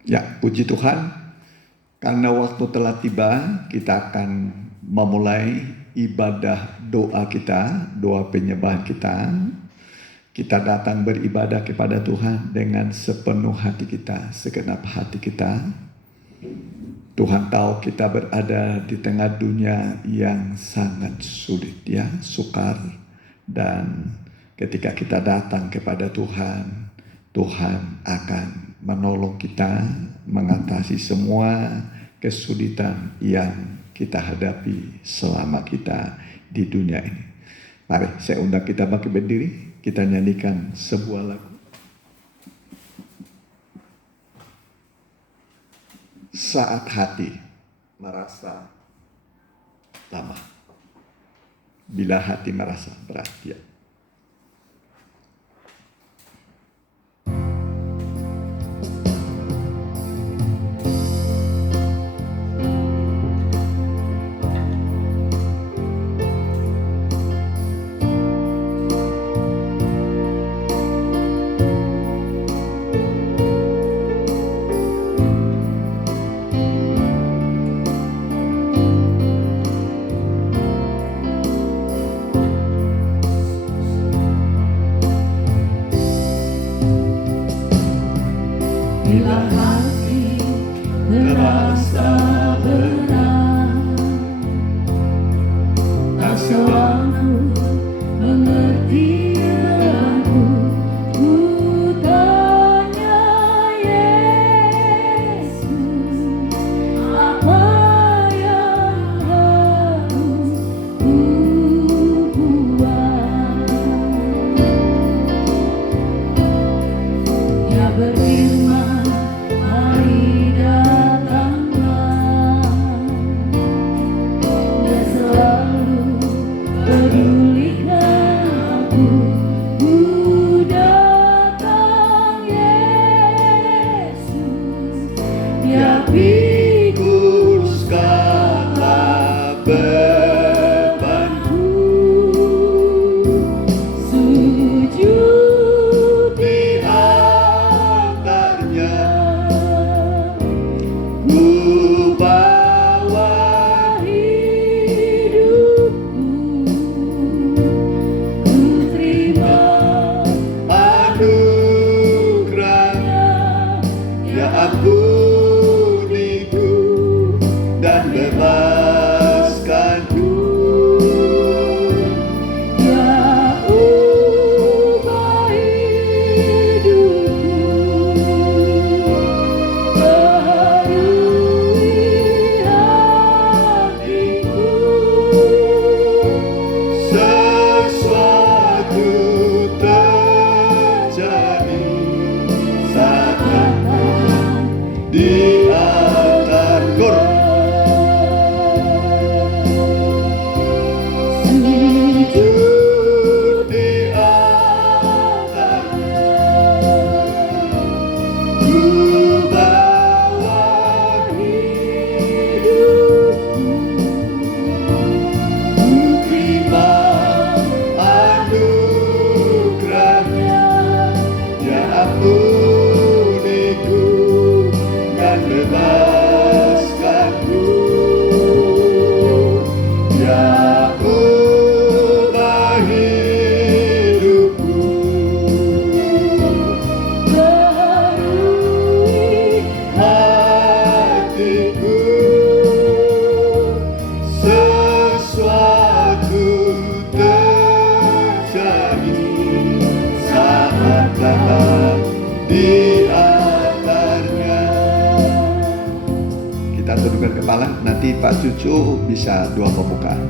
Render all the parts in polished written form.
Ya, puji Tuhan, karena waktu telah tiba, kita akan memulai ibadah doa kita, doa penyembahan kita. Kita datang beribadah kepada Tuhan dengan sepenuh hati kita, segenap hati kita. Tuhan tahu kita berada di tengah dunia yang sangat sulit, ya, sukar. Dan ketika kita datang kepada Tuhan, Tuhan akan menolong kita mengatasi semua kesulitan yang kita hadapi selama kita di dunia ini. Mari saya undang kita bangkit berdiri, kita nyanyikan sebuah lagu. Saat hati merasa lemah, bila hati merasa berat, ya. Bila hati terasa berat, tak selalu mengerti aku. Ku tanya Yesus, apa yang harus ku buat? Dia berfirman, mari datanglah. Dia selalu pedulikan aku. Ku datang Yesus, Dia pikul segala bebanku, sujud di altarnya ku bawa hidupku, ku terima anugerahnya, ya ampuniku dan bebaskanku. Dia ubah hidupku, baharui hatiku. Sesuatu terjadi saat di altar kur. Sujud Di altarnya ku bawa hidupku, ku terima anugerahnya, ya ampuniku dan bebaskanku. Ya ubah hidupku, baharui hatiku. Sesuatu terjadi saat datang di altarnya. Kita tundukkan kepala, nanti Pak Cucu bisa doa pembukaan.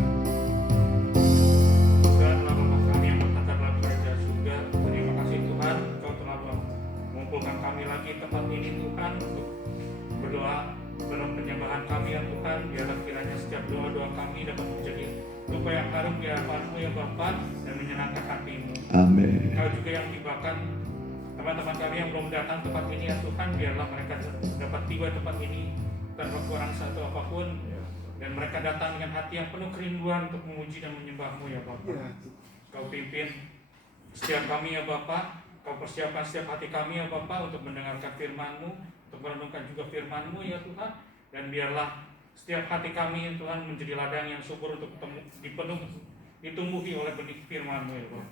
Dan Bapa kami yang bertata dalam kerajaan surga, terima kasih Tuhan, Kau telah mengumpulkan kami lagi di tempat ini Tuhan, untuk berdoa dalam penyembahan kami ya Tuhan. Biarlah kiranya setiap doa-doa kami dapat menjadi dupa yang harum di hadapan-Mu ya Bapa, dan menyenangkan hati-Mu. Amin. Kau juga yang tibakan teman-teman kami yang belum datang tempat ini ya Tuhan, biarlah mereka dapat tiba tempat ini tanpa kurang satu apapun, dan mereka datang dengan hati yang penuh kerinduan untuk memuji dan menyembah-Mu ya Bapa. Kau pimpin setiap kami ya Bapa, Kau persiapkan setiap hati kami ya Bapa untuk mendengarkan firman-Mu, untuk untuk merenungkan juga firman-Mu ya Tuhan. Dan biarlah setiap hati kami Tuhan menjadi ladang yang subur untuk ditumbuhi oleh benih firman-Mu ya Tuhan.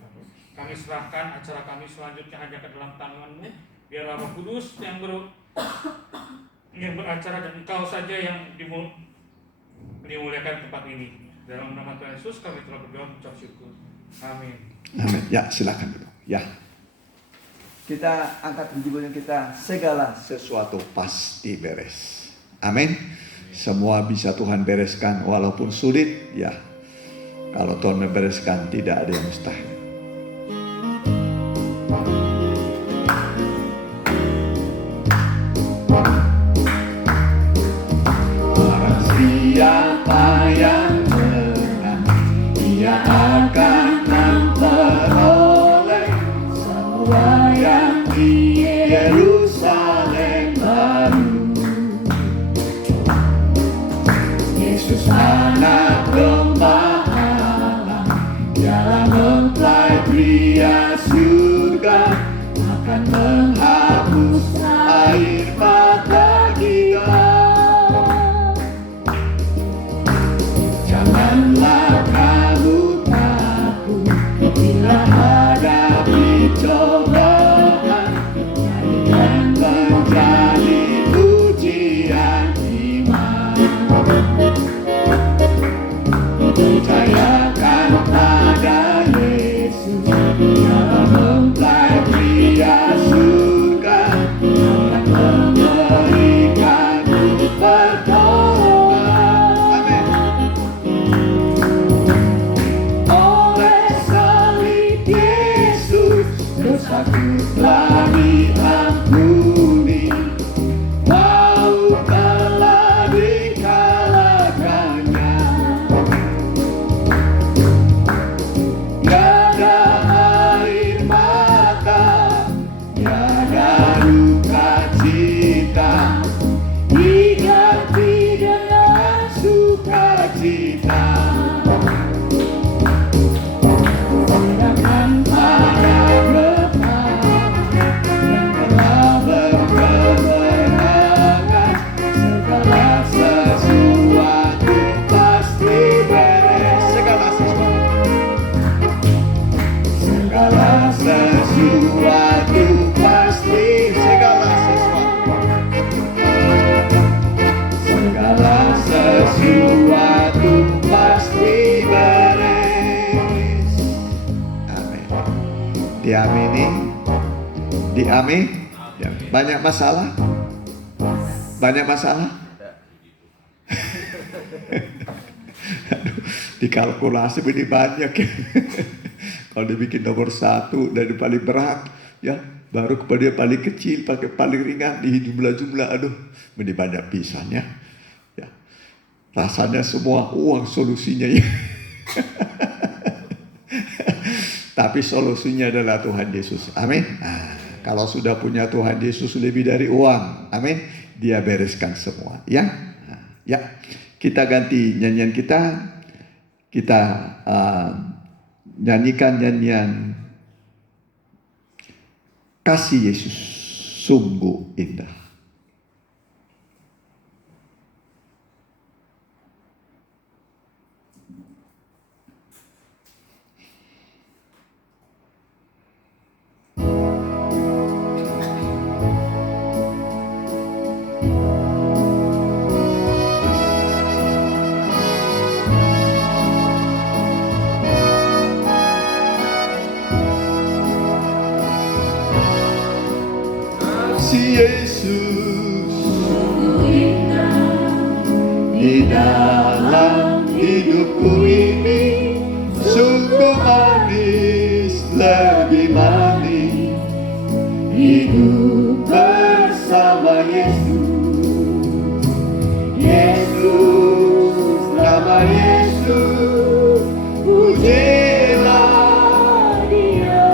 Kami serahkan acara kami selanjutnya hanya ke dalam tangan-Mu. Biarlah Roh Kudus yang beracara dan Engkau saja yang dimuliakan tempat ini. Dalam nama Tuhan Yesus kami telah berdoa mengucap syukur. Amin. Amin. Ya, silakan dulu. Ya. Kita angkat judulnya kita, segala sesuatu pasti beres. Amin. Semua bisa Tuhan bereskan walaupun sulit, ya. Kalau Tuhan membereskan tidak ada yang mustahil. Barang siapa yang menang, ia akan memperoleh semua yang di Yerusalem baru. Yesus anak domba Allah, Dialah mempelai pria surga, akan menghapus air mata kita. Janganlah kamu takut bila hadapi cobaan, jadikan menjadi ujian iman. Percayakan pada Yesus, Dialah mempelai pria surga, akan memberikanmu pertolongan. Amin. Oleh salib Yesus, dosaku telah diampuni. Maut telah dikalahkannya. Tiada air mata, tiada duka cita, diganti dengan sukacita. Serahkan pada Bapa yang telah berkemenangan, segala sesuatu pasti beres. Segala sesuatu pasti, segala sesuatu pasti beres. Amin. Diamini, diamin. Banyak masalah, banyak masalah. Aduh, dikalkulasi ini banyak ya. Kalau dibikin nomor 1 dari paling berat, ya baru kepada yang paling kecil, pakai paling ringan di jumlah-jumlah, aduh, ini banyak pisannya. Ya, rasanya semua uang solusinya ya. Tapi solusinya adalah Tuhan Yesus. Amin. Nah, kalau sudah punya Tuhan Yesus lebih dari uang, amin, Dia bereskan semua. Ya, nah, ya, kita ganti nyanyian kita nyanyikan nyanyian Kasih Yesus Sungguh Indah. Kasih Yesus di dalam hidupku ini sungguh manis, lebih manis hidup bersama Yesus. Yesus, nama Yesus, pujilah Dia,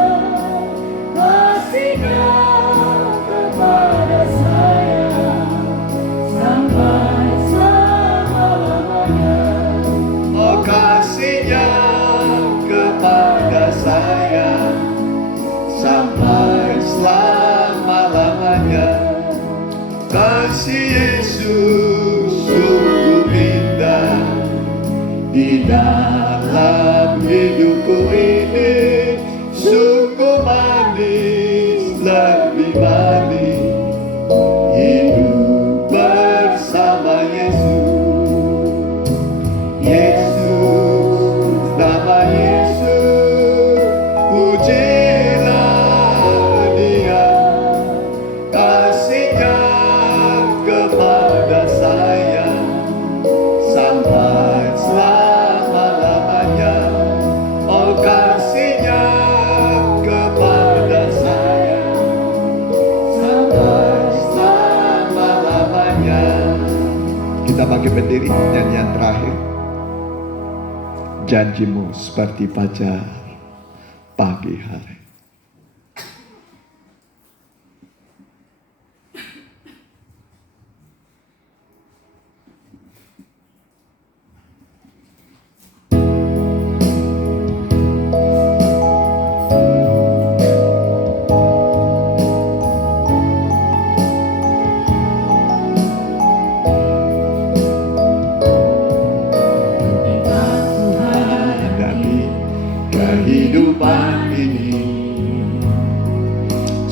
kasih-Nya kepada saya sampai selama-lamanya. Oh, kasih-Nya kepada saya sampai selama-lamanya. kasih Yesus sungguh indah di dalam hidupku ini, sungguh manis, lebih manis hidup bersama Yesus. Yesus, nama Yesus, pujilah Dia, kasihnya kepada saya sampai selama-lamanya. Oh, kasihnya kepada saya sampai selama-lamanya. Kita pakai berdiri, nyanyian terakhir. Janjimu seperti fajar pagi hari. Hadapi kehidupan ini,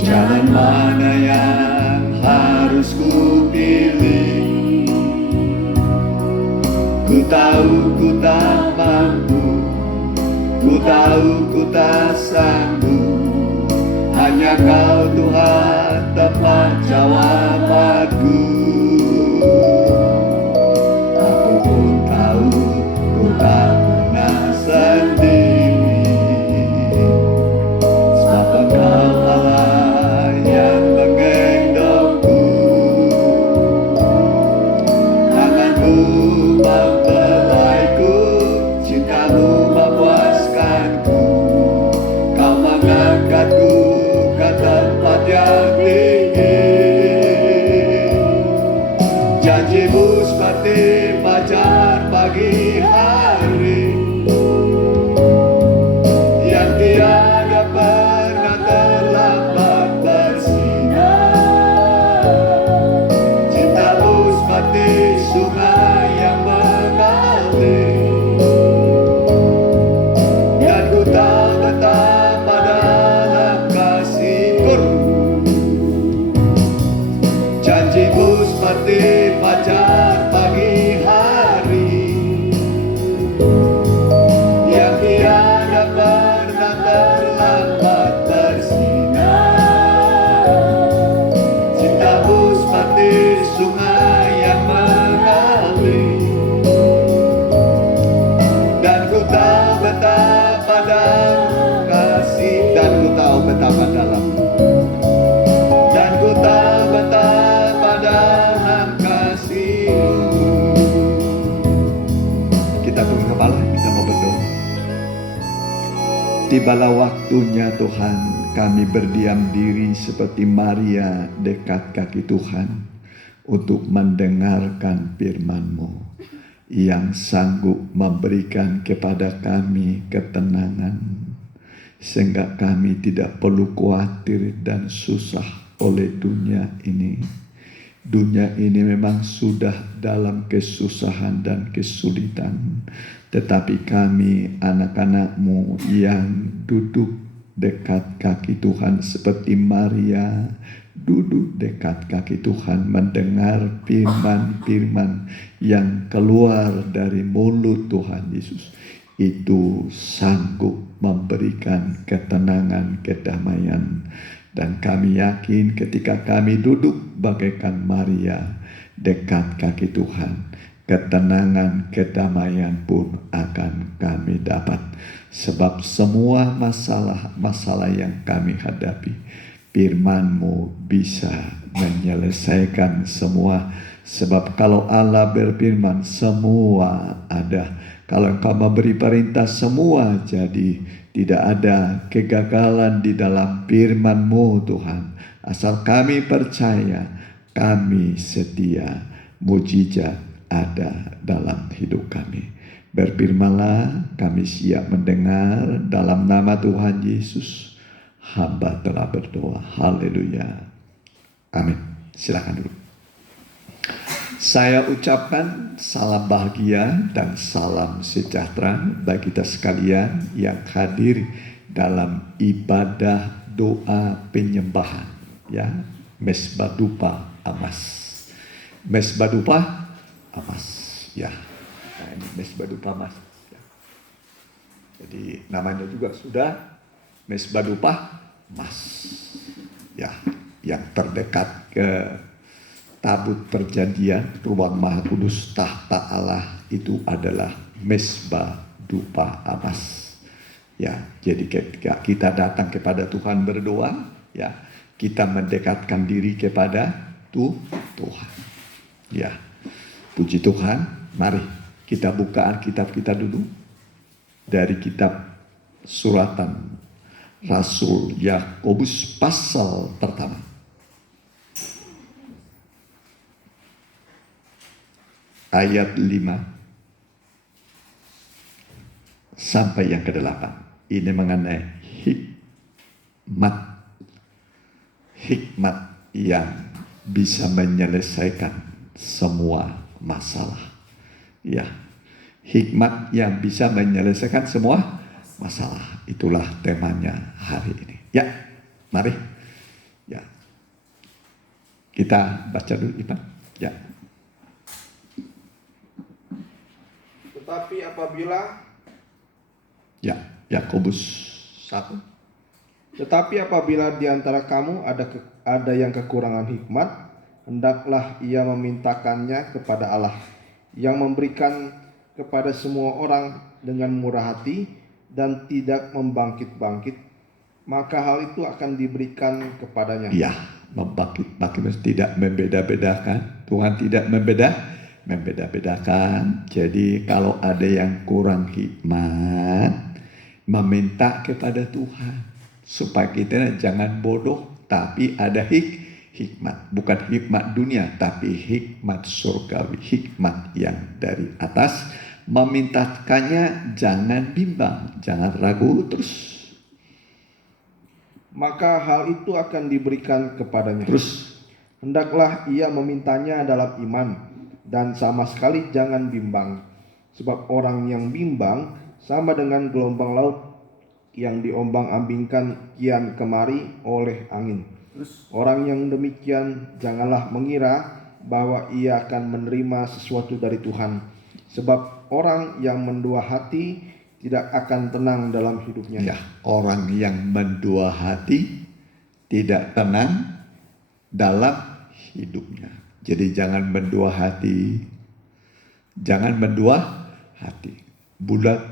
jalan mana yang harus ku pilih? Ku tahu ku tak mampu, ku tahu ku tak sanggup, hanya Kau Tuhan tepat jawabanku. Aku pun tahu ku tak pernah sendiri, sebab Engkau Allah yang menggendongku. Tanganmu membelaiku, cintamu memuaskanku, Kau mengangkatku ke tempat yang tinggi. Janjimu seperti fajar pagi hari, yang tiada pernah terlambat bersinar. Cintamu seperti sungai yang mengalir, dan ku tak betapa dalam kasih-Mu. Janjimu seperti fajar pagi hari, yang tiada pernah terlambat bersinar. Cintamu seperti sungai yang mengalir, dan ku tahu betapa dalam kasih, dan ku tahu betapa dalam, dan ku tahu betapa dalam kasih-Mu. Kita tunduk kepala, kita mau berdoa. Tibalah waktunya Tuhan, kami berdiam diri seperti Maria dekat kaki Tuhan untuk mendengarkan firman-Mu yang sanggup memberikan kepada kami ketenangan, sehingga kami tidak perlu khawatir dan susah oleh dunia ini. Dunia ini memang sudah dalam kesusahan dan kesulitan, tetapi kami anak-anak-Mu yang duduk dekat kaki Tuhan seperti Maria duduk dekat kaki Tuhan, mendengar firman-firman yang keluar dari mulut Tuhan Yesus, itu sanggup memberikan ketenangan, kedamaian. Dan kami yakin ketika kami duduk bagaikan Maria dekat kaki Tuhan, ketenangan, kedamaian pun akan kami dapat. Sebab semua masalah-masalah yang kami hadapi, firman-Mu bisa menyelesaikan semua. Sebab kalau Allah berfirman, semua ada. Kalau Engkau memberi perintah, semua jadi. Tidak ada kegagalan di dalam firman-Mu Tuhan. Asal kami percaya, kami setia, mujizat ada dalam hidup kami. Berfirmanlah, kami siap mendengar. Dalam nama Tuhan Yesus, hamba telah berdoa. Haleluya. Amin. Silakan dulu. Saya ucapkan salam bahagia dan salam sejahtera bagi kita sekalian yang hadir dalam ibadah doa penyembahan, ya, Mesbah Dupa Amas. Mesbah Dupa Amas, ya. Nah, ini Mesbah Dupa Amas. Ya. Jadi namanya juga sudah Mesbah Dupa Mas, ya, yang terdekat ke tabut perjanjian, ruang maha kudus tahta Allah itu adalah Mesbah Dupa Amas. Ya, jadi ketika kita datang kepada Tuhan berdoa, ya, kita mendekatkan diri kepada Tuhan. Ya, puji Tuhan. Mari kita buka Alkitab kita dulu dari kitab suratan Rasul Yakobus pasal pertama. Ayat 5 sampai yang ke-8. Ini mengenai hikmat yang bisa menyelesaikan semua masalah. Ya, hikmat yang bisa menyelesaikan semua masalah. Itulah temanya hari ini. Ya, mari. Ya, kita baca dulu, Ipan. Ya. Tetapi apabila Ya, Yakobus 1. Tetapi apabila di antara kamu ada yang kekurangan hikmat, hendaklah ia memintakannya kepada Allah, yang memberikan kepada semua orang dengan murah hati dan tidak membangkit-bangkit, maka hal itu akan diberikan kepadanya. Ya, membangkit-bangkit tidak membeda-bedakan. Tuhan tidak membeda-bedakan. Jadi kalau ada yang kurang hikmat, meminta kepada Tuhan supaya kita jangan bodoh, tapi ada hikmat, bukan hikmat dunia, tapi hikmat surgawi, hikmat yang dari atas. Memintakannya jangan bimbang, jangan ragu, terus Maka hal itu akan diberikan kepadanya. terus Hendaklah ia memintanya dalam iman dan sama sekali jangan bimbang. Sebab orang yang bimbang sama dengan gelombang laut yang diombang-ambingkan kian kemari oleh angin. Orang yang demikian janganlah mengira bahwa ia akan menerima sesuatu dari Tuhan. Sebab orang yang mendua hati tidak akan tenang dalam hidupnya. ya, orang yang mendua hati tidak tenang dalam hidupnya. Jadi jangan mendua hati. Jangan mendua hati. Bulat,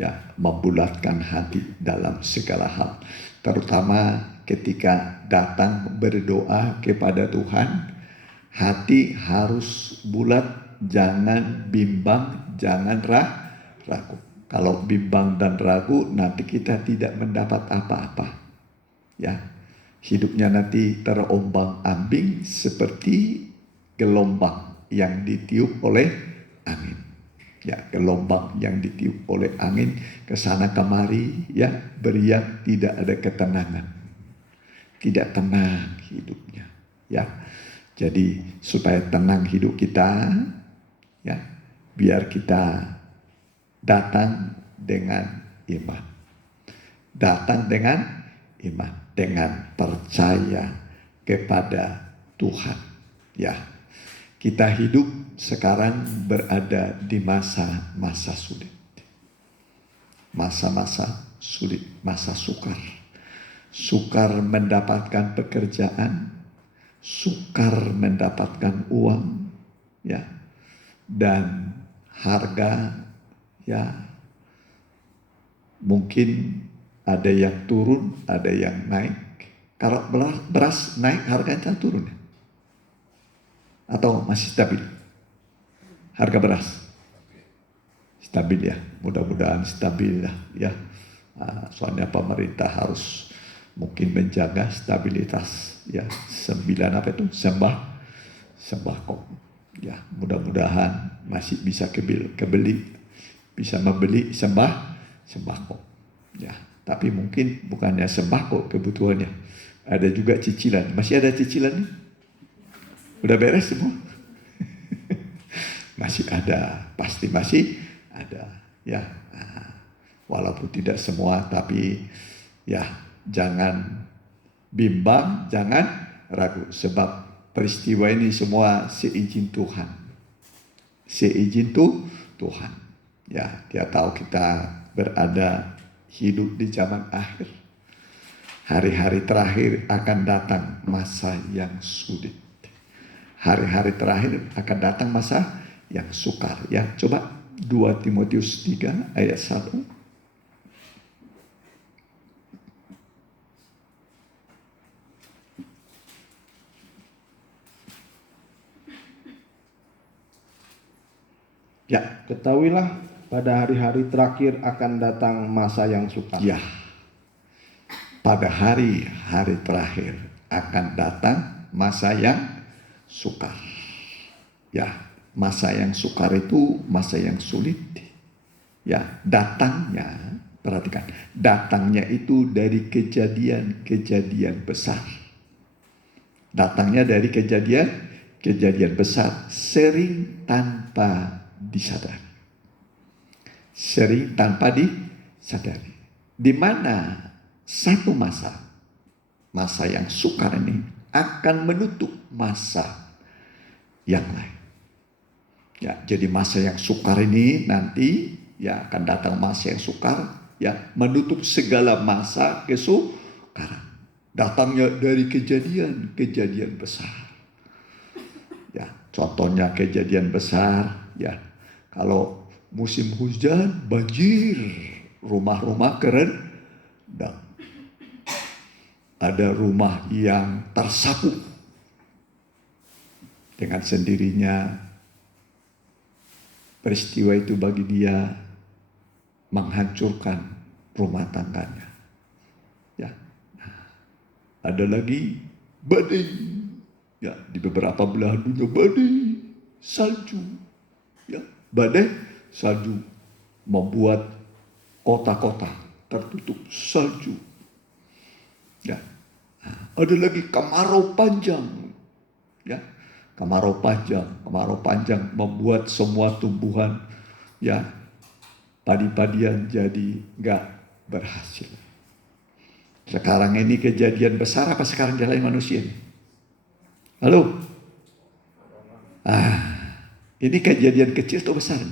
ya, membulatkan hati dalam segala hal. Terutama ketika datang berdoa kepada Tuhan, hati harus bulat, jangan bimbang, jangan ragu. Kalau bimbang dan ragu, nanti kita tidak mendapat apa-apa. Ya, hidupnya nanti terombang-ambing seperti gelombang yang ditiup oleh angin. Ya, gelombang yang ditiup oleh angin ke sana kemari, ya, beriak, tidak ada ketenangan. Tidak tenang hidupnya, ya. Jadi supaya tenang hidup kita, ya, biar kita datang dengan iman. Datang dengan iman, dengan percaya kepada Tuhan, ya. Kita hidup sekarang berada di masa-masa sulit. Masa-masa sulit, masa sukar. Sukar mendapatkan pekerjaan, sukar mendapatkan uang, ya. Dan harga, ya, mungkin ada yang turun, ada yang naik. Kalau beras naik, harganya turun, ya? Atau masih stabil? Harga beras stabil, ya, mudah-mudahan stabil, ya. Soalnya pemerintah harus mungkin menjaga stabilitas, ya, sembako, ya, mudah-mudahan masih bisa kebeli, bisa membeli sembako, ya. Tapi mungkin bukannya sembako kebutuhannya, ada juga cicilan. Masih ada cicilan nih? Udah beres semua? Masih ada, pasti masih ada. Ya, nah, walaupun tidak semua, tapi ya jangan bimbang, jangan ragu. Sebab peristiwa ini semua seizin Tuhan. Seizin Tuhan. Ya, Dia tahu kita berada hidup di zaman akhir. Hari-hari terakhir akan datang masa yang sulit. Hari-hari terakhir akan datang masa yang sukar. Ya, coba 2 Timotius 3 ayat 1. Ya, Ketahuilah pada hari-hari terakhir akan datang masa yang sukar. ya. Pada hari-hari terakhir akan datang masa yang sukar. Ya, masa yang sukar itu masa yang sulit. Ya, datangnya, perhatikan, datangnya itu dari kejadian-kejadian besar. Datangnya dari kejadian besar, sering tanpa disadari. Sering tanpa disadari. Di mana satu masa yang sukar ini akan menutup masa yang lain. Ya, jadi masa yang sukar ini nanti ya akan datang masa yang sukar ya menutup segala masa kesukaran. Datangnya dari kejadian besar. Ya, contohnya kejadian besar ya. Kalau musim hujan banjir, rumah-rumah kerendam. Ada rumah yang tersapu. Dengan sendirinya peristiwa itu bagi dia menghancurkan rumah tangganya. Ya. Ada lagi badai. Ya, di beberapa belahan dunia badai salju. Ya, badai salju membuat kota-kota tertutup salju. Ya. Ada lagi kemarau panjang. Ya. Kemarau panjang membuat semua tumbuhan ya padi-padian jadi nggak berhasil. Sekarang ini kejadian besar apa sekarang jalan manusia ini? Halo? Ini kejadian kecil atau besar?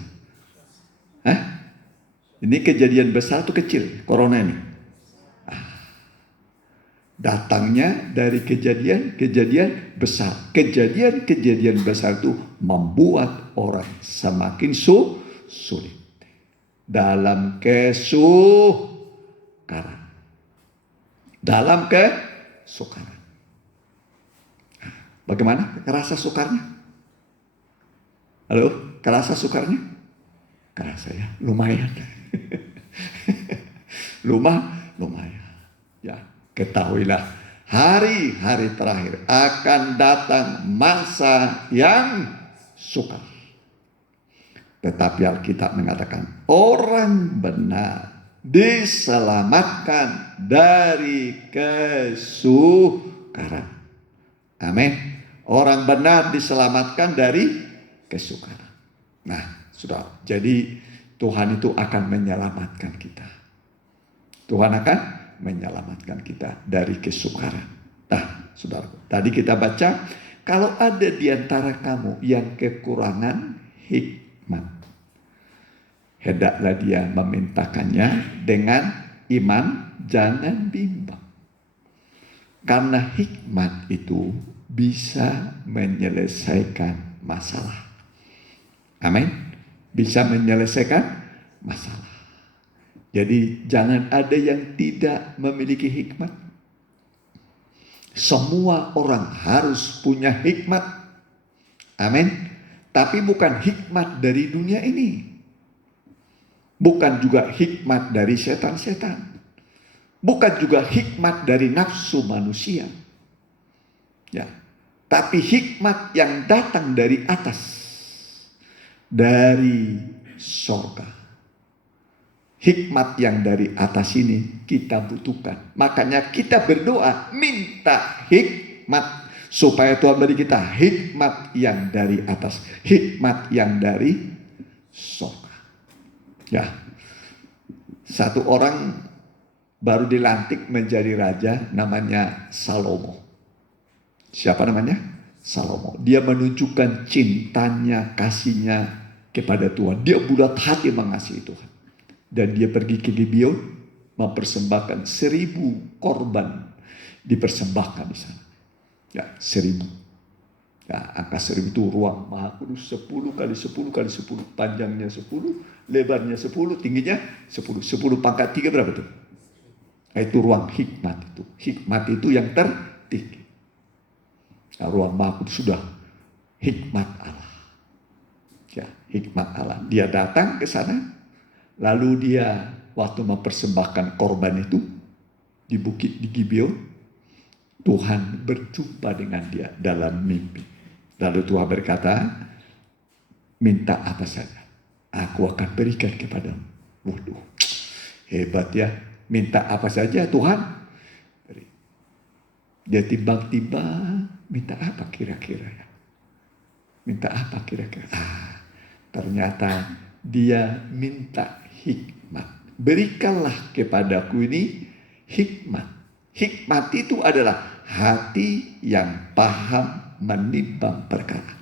Hah? Ini kejadian besar atau kecil? Corona ini? Datangnya dari kejadian besar. Kejadian besar itu membuat orang semakin sulit. Dalam kesukaran. Bagaimana kerasa sukarnya? Halo, kerasa sukarnya? Kerasa ya, lumayan. Lumayan. Ya, ketahuilah hari-hari terakhir akan datang masa yang sukar. Tetapi Alkitab mengatakan orang benar diselamatkan dari kesukaran. Amin. Orang benar diselamatkan dari kesukaran. Nah, saudara, jadi Tuhan itu akan menyelamatkan kita. Tuhan akan menyelamatkan kita dari kesukaran. Nah, saudara, tadi kita baca, kalau ada di antara kamu yang kekurangan hikmat, hendaklah dia memintakannya dengan iman, jangan bimbang. Karena hikmat itu bisa menyelesaikan masalah. Amin. Bisa menyelesaikan masalah. Jadi jangan ada yang tidak memiliki hikmat. Semua orang harus punya hikmat. Amin. Tapi bukan hikmat dari dunia ini. Bukan juga hikmat dari setan-setan. Bukan juga hikmat dari nafsu manusia. Ya. Tapi hikmat yang datang dari atas. Dari sorga. Hikmat yang dari atas ini kita butuhkan. Makanya kita berdoa minta hikmat Supaya Tuhan beri kita hikmat yang dari atas, hikmat yang dari surga. Ya, satu orang baru dilantik menjadi raja, namanya Salomo. Siapa namanya? Salomo. Dia menunjukkan cintanya, kasihnya kepada Tuhan. Dia bulat hati mengasihi Tuhan. Dan dia pergi ke Gibeon, mempersembahkan 1000 korban, dipersembahkan di sana. Ya, 1000. Ya, angka 1000 itu ruang Maha Kudus 10 kali 10 kali 10, panjangnya 10, lebarnya 10, tingginya 10. 10 pangkat 3 berapa tuh? Nah, itu ruang hikmat itu. Hikmat itu yang tertinggi. Nah, ruang Maha Kudus sudah hikmat Allah. Ya, hikmat Allah. Dia datang ke sana, lalu dia waktu mempersembahkan korban itu di bukit di Gibeon, Tuhan berjumpa dengan dia dalam mimpi. Lalu Tuhan berkata, minta apa saja, aku akan berikan kepadamu. Waduh, hebat ya. Minta apa saja Tuhan beri. Dia timbang-timbang, minta apa kira-kira ya? Minta apa kira-kira? Ternyata dia minta hikmat. Berikanlah kepadaku ini hikmat. Hikmat itu adalah hati yang paham menimbang perkara.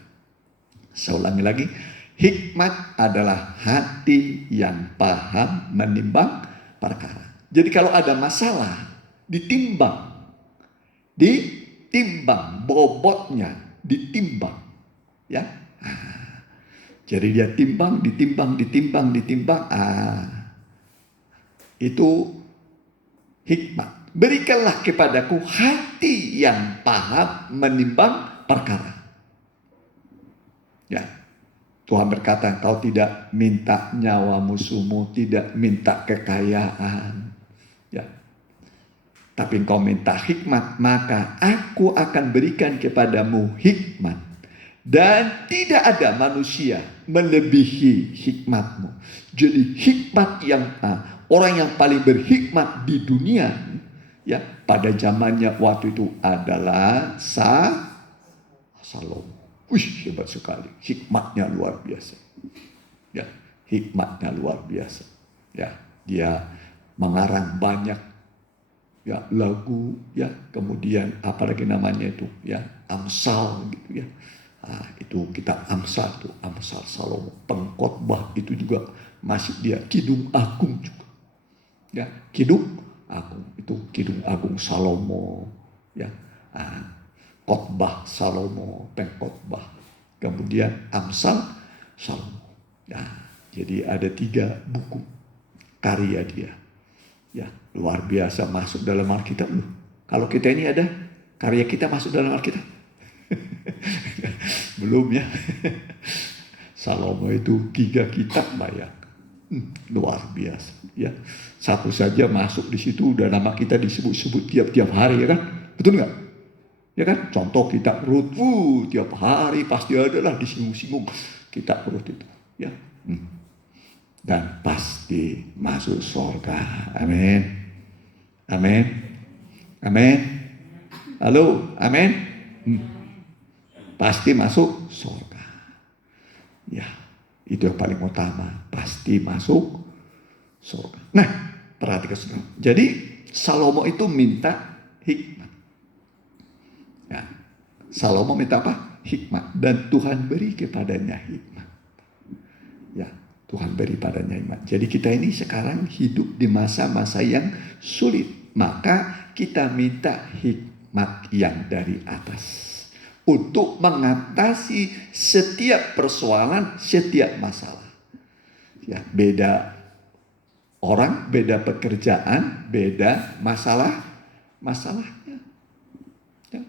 Saya ulangi lagi. Hikmat adalah hati yang paham menimbang perkara. Jadi kalau ada masalah, ditimbang. Ditimbang, bobotnya ditimbang. Ya. Jadi dia timbang, ditimbang. Itu hikmat. Berikanlah kepadaku hati yang paham menimbang perkara. Ya, Tuhan berkata, kau tidak minta nyawa musuhmu, tidak minta kekayaan. Ya, tapi engkau minta hikmat, maka aku akan berikan kepadamu hikmat. Dan tidak ada manusia melebihi hikmatmu. Jadi hikmat yang orang yang paling berhikmat di dunia, ya, pada zamannya waktu itu adalah Salomo. Wih, hebat sekali. Hikmatnya luar biasa. Ya, hikmatnya luar biasa. Ya, dia mengarang banyak ya lagu, ya, kemudian apalagi namanya itu, ya, Amsal gitu ya. Itu kitab Amsal itu, Amsal Salomo. Pengkhotbah itu juga masih dia. Kidung Agung juga. Ya, Kidung Agung itu Kidung Agung Salomo, ya, khotbah Salomo, pengkhotbah, kemudian Amsal Salomo. Ya, jadi ada 3 buku karya dia, ya, luar biasa, masuk dalam Alkitab loh. Kalau kita ini ada karya kita masuk dalam Alkitab, belum ya. Salomo itu 3 kitab banyak. Luar biasa, ya. Satu saja masuk di situ udah nama kita disebut-sebut tiap-tiap hari, ya kan? Betul nggak? Ya kan? Contoh kitab Rut, tiap hari pasti ada lah disinggung-singgung kitab Rut itu, ya. Dan pasti masuk surga. Amin. Amin. Amin. Halo, amin. Pasti masuk surga. Ya. Itu yang paling utama, pasti masuk surga. Nah, perhatikan saudara. Jadi Salomo itu minta hikmat. Ya, Salomo minta apa? Hikmat. Dan Tuhan beri kepadanya hikmat. Ya, Tuhan beri padanya hikmat. Jadi kita ini sekarang hidup di masa-masa yang sulit. Maka kita minta hikmat yang dari atas. Untuk mengatasi setiap persoalan, setiap masalah. Ya, beda orang, beda pekerjaan, beda masalahnya. Ya,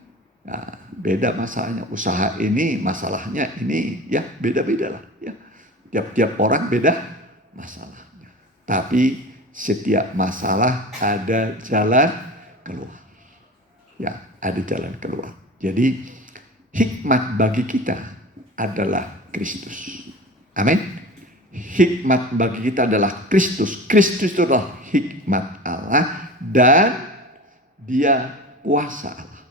nah, beda masalahnya. Usaha ini, masalahnya ini, ya, beda-beda lah. Ya, tiap-tiap orang beda masalahnya. Tapi setiap masalah ada jalan keluar. Ya, ada jalan keluar. Jadi hikmat bagi kita adalah Kristus. Amin. Hikmat bagi kita adalah Kristus. Kristus itu adalah hikmat Allah dan dia kuasa Allah.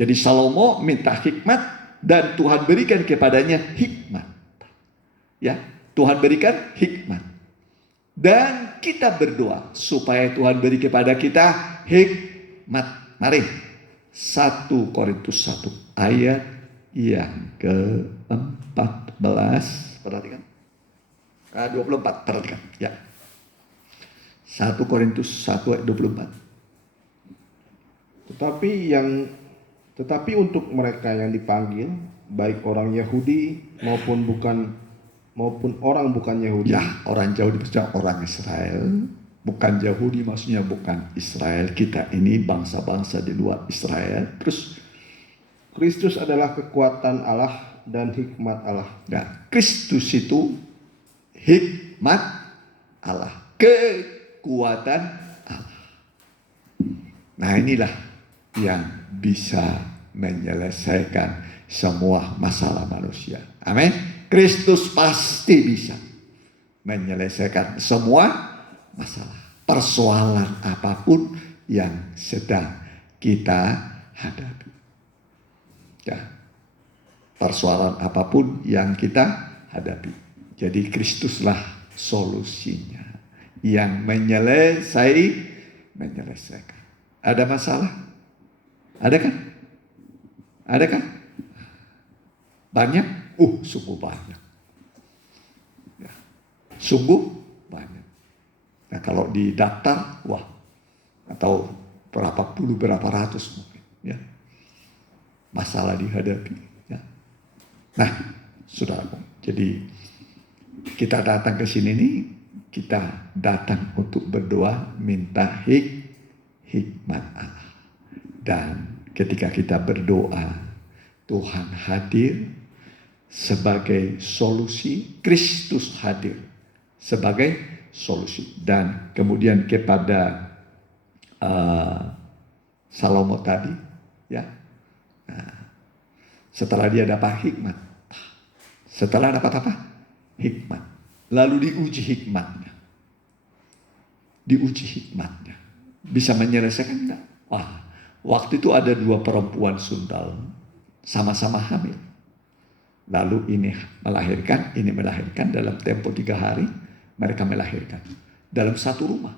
Jadi Salomo minta hikmat dan Tuhan berikan kepadanya hikmat. Ya, Tuhan berikan hikmat. Dan kita berdoa supaya Tuhan beri kepada kita hikmat. Mari, 1 Korintus 1 ayat yang ke-14. Perhatikan. 24, perhatikan. Ya. 1 Korintus 1 ayat 24. Tetapi untuk mereka yang dipanggil, baik orang Yahudi maupun orang bukan Yahudi. Ya, orang Yahudi maksudnya orang Israel, bukan Yahudi maksudnya bukan Israel. Kita ini bangsa-bangsa di luar Israel. Terus Kristus adalah kekuatan Allah dan hikmat Allah. ya, Kristus itu hikmat Allah, kekuatan Allah. Nah, inilah yang bisa menyelesaikan semua masalah manusia. Amin. Kristus pasti bisa menyelesaikan semua masalah, persoalan apapun yang sedang kita hadapi. Ya, persoalan apapun yang kita hadapi. Jadi Kristuslah solusinya yang menyelesaikan. Ada masalah? Ada kan? Ada kan? Banyak? Sungguh banyak. Ya, sungguh banyak. Nah, kalau di daftar, atau berapa puluh, berapa ratus mungkin. Ya, masalah dihadapi. Ya. Nah, saudara, jadi kita datang ke sini nih, kita datang untuk berdoa minta hikmat Allah. Dan ketika kita berdoa, Tuhan hadir sebagai solusi, Kristus hadir sebagai solusi. Dan kemudian kepada Salomo tadi, ya, setelah dia dapat hikmat, setelah dapat apa? Hikmat. Lalu diuji hikmatnya. Diuji hikmatnya. Bisa menyelesaikan enggak? Waktu itu ada 2 perempuan sundal. Sama-sama hamil. Lalu ini melahirkan dalam tempo 3 hari. Mereka melahirkan. Dalam satu rumah.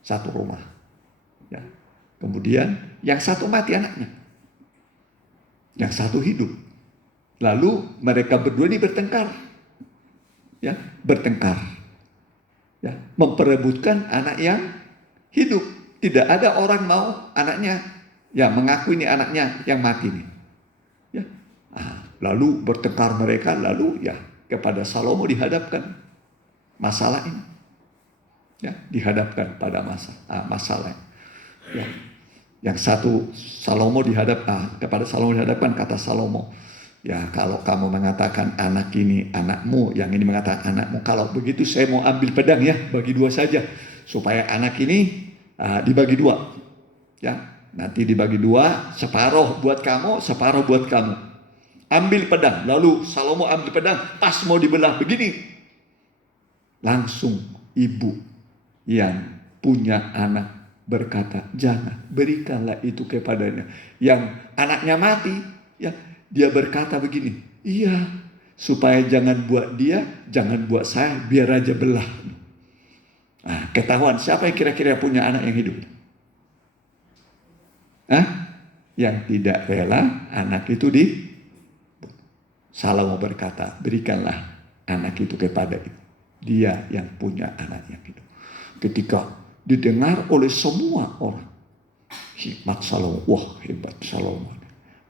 Satu rumah. Ya. Kemudian yang satu mati anaknya. Yang satu hidup. Lalu mereka berdua ini bertengkar. Ya, bertengkar. Ya, memperebutkan anak yang hidup. Tidak ada orang mau anaknya, ya, mengaku ini anaknya yang mati nih. Ya. Lalu bertengkar mereka, lalu ya kepada Salomo dihadapkan masalah ini. Ya, dihadapkan pada masalah. Ya. Yang satu Salomo kepada Salomo dihadapkan, kata Salomo, ya, kalau kamu mengatakan anak ini anakmu, yang ini mengatakan anakmu, kalau begitu saya mau ambil pedang ya, bagi 2 saja, supaya anak ini dibagi 2. Ya, nanti dibagi 2, separuh buat kamu, separuh buat kamu. Ambil pedang, lalu Salomo ambil pedang, pas mau dibelah begini. Langsung ibu yang punya anak berkata, jangan, berikanlah itu kepadanya. Yang anaknya mati, ya, dia berkata begini, iya, supaya jangan buat dia, jangan buat saya, biar aja belah. Ketahuan siapa yang kira-kira punya anak yang hidup? Yang tidak rela anak itu Salomo berkata, berikanlah anak itu kepada dia yang punya anak yang hidup. Ketika didengar oleh semua orang, hikmat Salomo, hebat Salomo,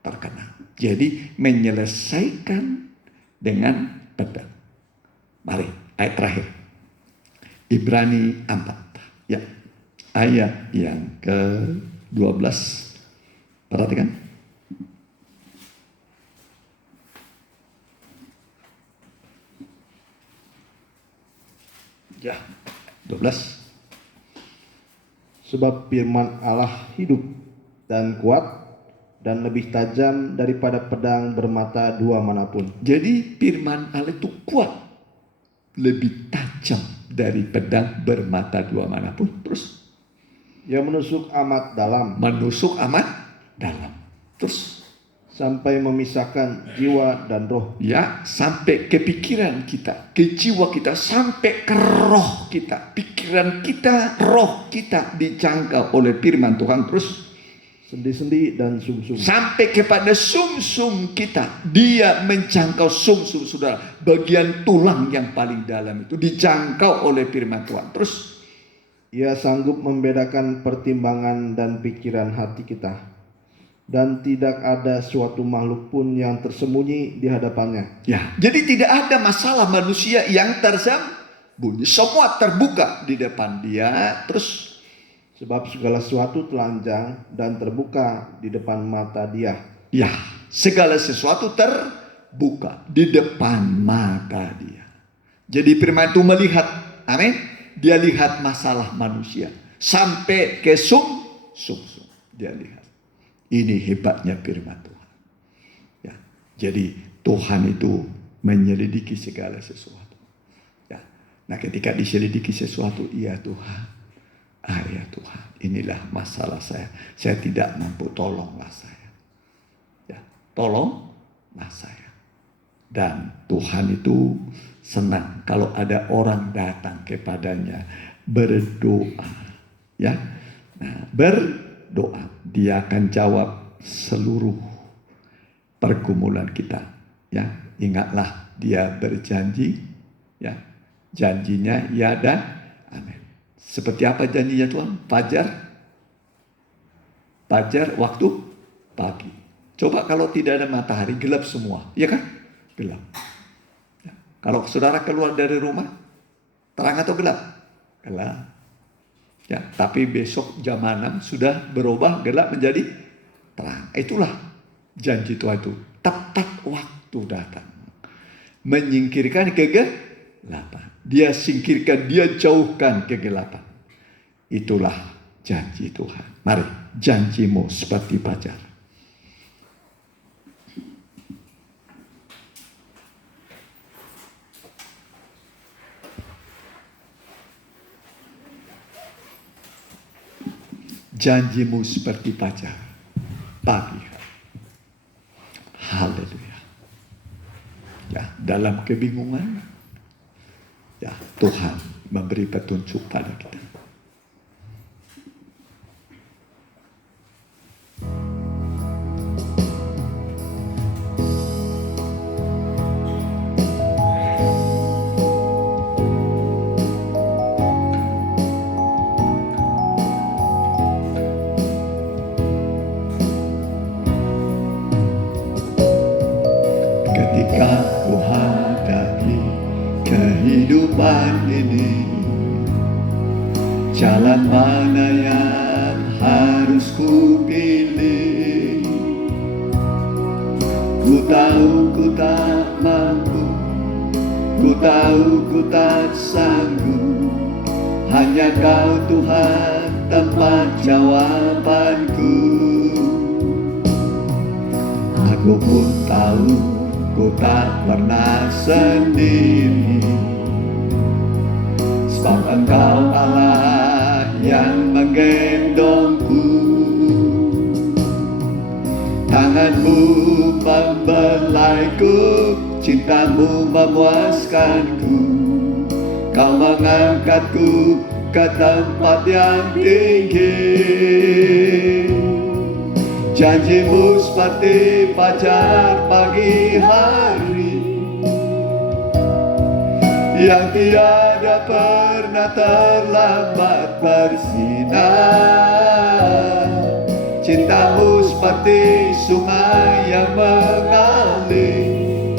terkenal. Jadi menyelesaikan dengan pedang. Mari, ayat terakhir. Ibrani 4. Ya, ayat yang ke-12. Perhatikan. Ya, 12. Sebab firman Allah hidup dan kuat dan lebih tajam daripada pedang bermata 2 manapun. Jadi firman Allah itu kuat, lebih tajam dari pedang bermata 2 manapun. Terus ia menusuk amat dalam. Menusuk amat dalam. Terus sampai memisahkan jiwa dan roh. ya, sampai ke pikiran kita, ke jiwa kita, sampai ke roh kita, pikiran kita, roh kita dijangkau oleh firman Tuhan. Terus Sendi-sendi dan sumsum. sampai kepada sumsum kita. Dia menjangkau sumsum, saudara. Bagian tulang yang paling dalam itu dijangkau oleh firman Tuhan. Terus Ia sanggup membedakan pertimbangan dan pikiran hati kita. Dan tidak ada suatu makhluk pun yang tersembunyi di hadapannya. ya, jadi tidak ada masalah manusia yang tersembunyi. Semua terbuka di depan dia. Terus Sebab segala sesuatu telanjang dan terbuka di depan mata Dia. ya, segala sesuatu terbuka di depan mata dia. Jadi firman itu melihat, amin. Dia lihat masalah manusia sampai ke sumsum. Dia lihat. Ini hebatnya firman Tuhan. Ya, jadi Tuhan itu menyelidiki segala sesuatu. Ya, nah ketika diselidiki sesuatu, iya Tuhan. Ya Tuhan, inilah masalah saya. Saya tidak mampu, tolonglah saya. Ya, tolonglah saya. Dan Tuhan itu senang kalau ada orang datang kepadanya berdoa. Ya, nah, berdoa, Dia akan jawab seluruh pergumulan kita. Ya, ingatlah Dia berjanji. Ya, janjinya ya dan amin. Seperti apa janjinya Tuhan? Fajar waktu pagi. Coba kalau tidak ada matahari, gelap semua. Iya kan? Gelap. Ya. Kalau saudara keluar dari rumah, terang atau gelap? Gelap. Ya, tapi besok jam 6 sudah berubah gelap menjadi terang. Itulah janji Tuhan itu. Tepat waktu datang. Menyingkirkan kegelapan. Dia singkirkan, dia jauhkan kegelapan. Itulah janji Tuhan. Mari, janjimu seperti fajar. Janjimu seperti fajar pagi. Haleluya. Ya, dalam kebingungan, ya, Tuhan memberi petunjuk pada kita. Ketika ku hadapi kehidupan ini, jalan mana yang harus ku pilih? Ku tahu ku tak mampu, ku tahu ku tak sanggup. Hanya Kau Tuhan tempat jawabanku. Aku pun tahu ku tak pernah sendiri, sebab Engkau Allah yang menggendongku. Tanganmu membelaiku, cintamu memuaskanku. Kau mengangkatku ke tempat yang tinggi. Janjimu seperti fajar pagi hari, yang tiada pernah terlambat bersinar. Cintamu seperti sungai yang mengalir,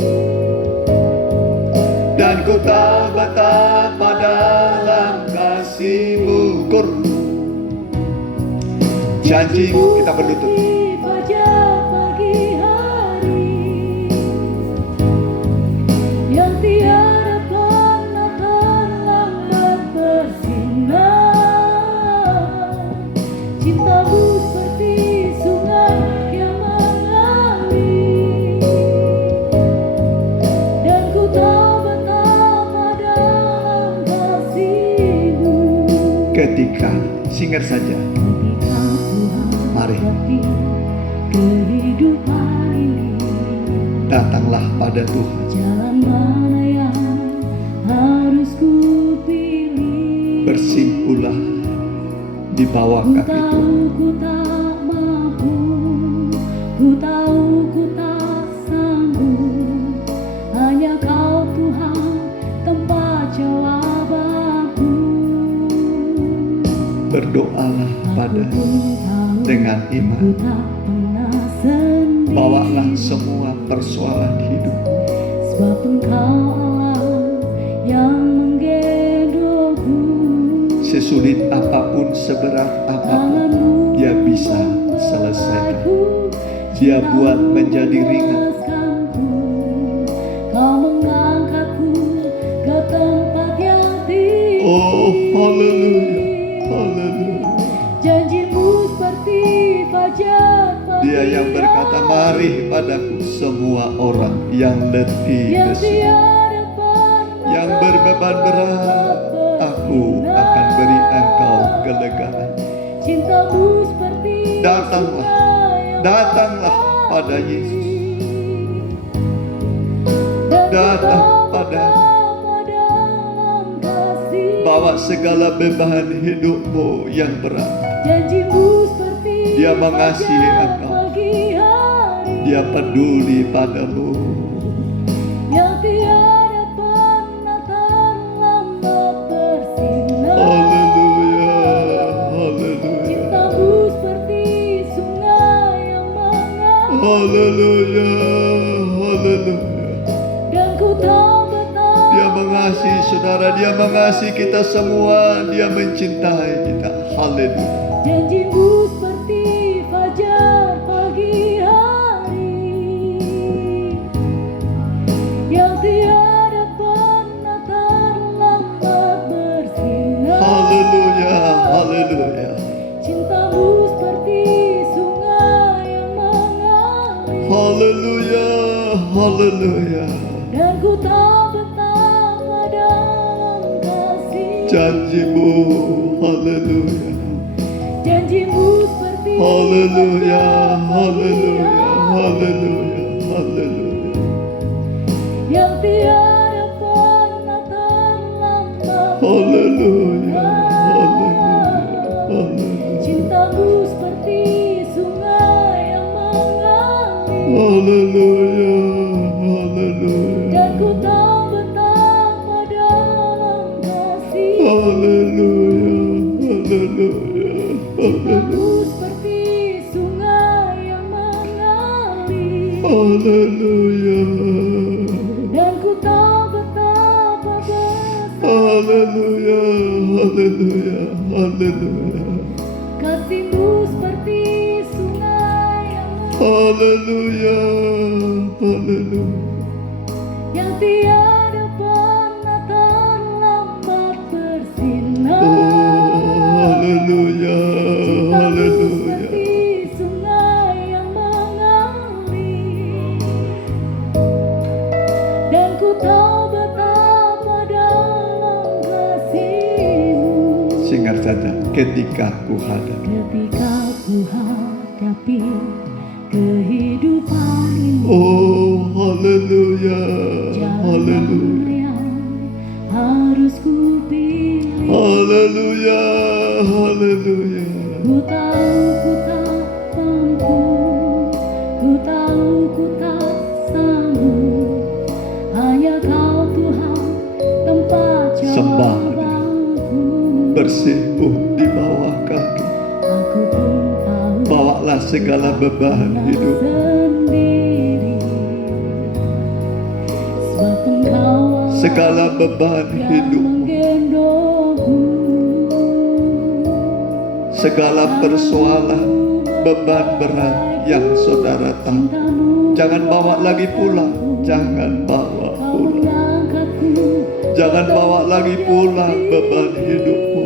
dan ku tahu betapa dalam kasih-Mu. Janji-Mu, kita berlutut. Fajar pagi hari, yang tiada pernah terlambat bersinar. Cintamu seperti sungai yang mengalir, dan ku tahu betapa dalam kasih-Mu. Ketika, singer saja. Mari. Datanglah pada Tuhan. Jalan mana yang harus ku pilih? Bersimpulah di bawah Ku kaki Tuhan. tahu ku tak mampu, ku tahu ku tak sanggup. Hanya Kau Tuhan tempat jawabanku. Berdoalah pada Aku pun tahu dengan ku iman. tak pernah sendiri. Bawalah semua persoalan hidup. Sebab Engkau Allah yang menggendongku. Sesulit apapun, seberat apapun, Tanganmu Dia bisa selesaikan. memulaiku, Dia cintamu buat menjadi ringan. melepaskanku. Kau mengangkatku ke tempat yang tinggi. Oh, haleluya, haleluya. Janjimu seperti fajar pagi Dia yang berkata, mari padaku semua orang yang letih yang lesu, tiada pernah yang berbeban berat, aku akan beri engkau kelegaan. Cintamu seperti Datanglah, sungai yang datanglah pada Yesus. Dan Datang kau pada dalam kasih. bawa segala beban hidupmu yang berat. Janjimu seperti Dia mengasihi fajar engkau. pagi hari Dia peduli padamu. yang tiada pernah terlambat bersinar. Haleluya, haleluya, Cintamu seperti sungai yang mengalir. haleluya, haleluya. Dan ku tak betapa Dia mengasihi saudara, Dia mengasihi kita semua, Dia mencintai kita. Haleluya. janjimu seperti fajar pagi hari yang tiada pernah terlambat bersinar. Haleluya, haleluya. Cintamu seperti sungai yang mengalir. Haleluya, haleluya. Dan ku tak betapa dalam kasih. Janjimu, haleluya. Janjimu seperti Haleluya, fajar pagi haleluya, hari haleluya, haleluya. yang tiada pernah terlambat. Haleluya, haleluya, haleluya. Cintamu seperti sungai yang mengalir. Haleluya, haleluya. Dan ku tak betapa dalam kasih. Haleluya, haleluya, Cintamu seperti sungai yang mengalir. haleluya, Dan ku tak betapa besar haleluya, haleluya, haleluya. kasih-Mu seperti sungai yang mengalir. Haleluya, haleluya. Yang tiada pernah terlambat bersinar. Oh, haleluya, Cintamu haleluya. seperti sungai yang mengalir. Dan ku tahu betapa dalam kasih-Mu. Singkat saja, ketika ku hadap. Ketika ku hadapi kehidupan ini, Oh, haleluya, jalan haleluya. mana yang harus ku pilih? Haleluya, haleluya. Ku tahu ku tak mampu, ku tahu ku tak sanggup. Hanya Kau Tuhan tempat Sembah dia. jawabanku. Bersimpuh di bawah kaki. Aku pun tahu Bawalah segala beban hidup. sendiri. Sebab Engkau Segala beban yang hidup. menggendongku. Segala persoalan, beban berat yang saudara tahu. Cintamu Jangan bawa lagi pulang. Jangan bawa Kau pulang. mengangkatku. Jangan bawa lagi pulang beban hidupmu.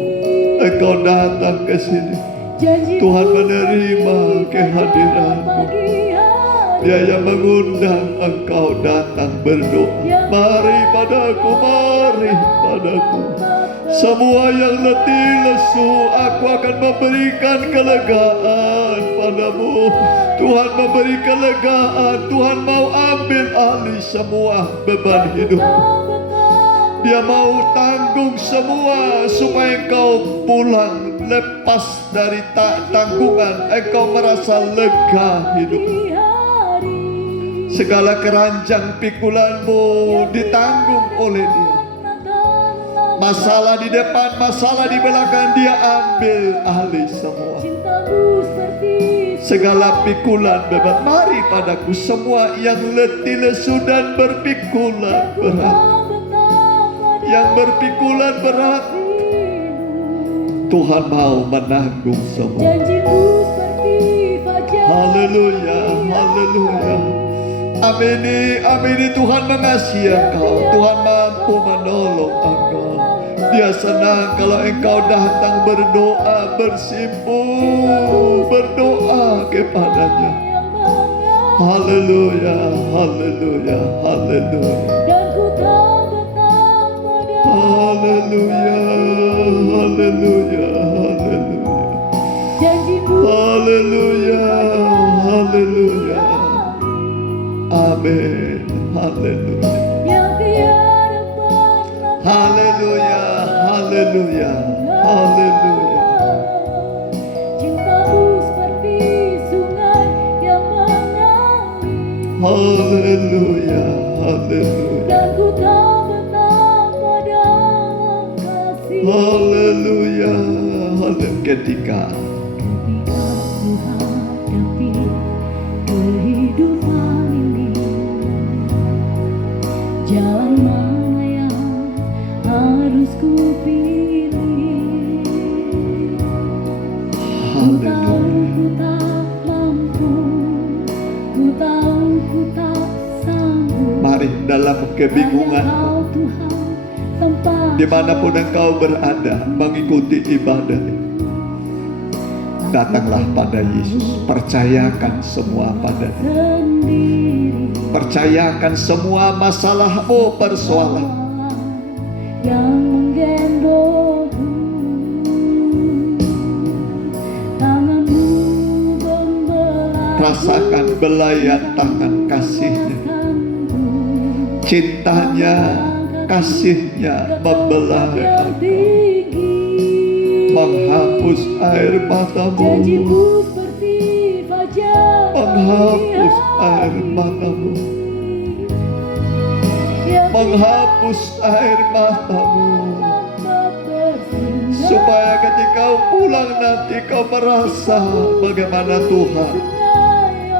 Engkau datang ke sini. Janji Tuhan menerima kehadiranmu. pagi hari Dia yang mengundang engkau datang berdoa. Mari padaku, mari padaku. Semua yang letih lesu, aku akan memberikan kelegaan padamu. Tuhan memberi kelegaan, Tuhan mau ambil ambil alih semua beban hidup. Dia mau tanggung semua supaya engkau pulang lepas dari tanggungan. Engkau merasa lega hidup. Segala keranjang pikulanmu ditanggung oleh Dia. Masalah di depan, masalah di belakang, Dia ambil alih semua. Segala pikulan beban, mari padaku semua yang letih lesu dan berpikulan berat. Yang berpikulan berat, Tuhan mau menanggung semua. Haleluya, haleluya. Amini Tuhan mengasihi engkau. Tuhan mampu menolong engkau. Dia senang kalau engkau datang berdoa, bersimpuh, berdoa kepadanya. Haleluya, haleluya, haleluya. Haleluya, haleluya, haleluya. Haleluya, haleluya. Amin. Haleluya. Haleluya. Haleluya. Haleluya. Cintamu seperti sungai yang mengalir. Haleluya. Haleluya. Dan ku tahu betapa dalam kasih. Haleluya. Haleluya. Ketika ku hadapi kehidupan ini, jalan mana yang harus ku pilih? Ku tahu ku tak mampu, ku tahu ku tak sanggup. mari dalam kebingungan, Hanya Kau Tuhan tempat dimanapun engkau berada mengikuti ibadah, datanglah pada Yesus. Percayakan semua pada Dia. sendiri Percayakan semua masalahmu, persoalan. yang menggendongku. Tanganmu membelah Rasakan belayan tangan kasih-Nya. Cintanya, kasih-Nya membelah yang engkau, tinggi. menghapus air matamu, Janjimu seperti fajar menghapus pagi air hari. matamu, Yang menghapus air matamu, tampak bersinar. supaya ketika kau pulang nanti kau merasa bagaimana Tuhan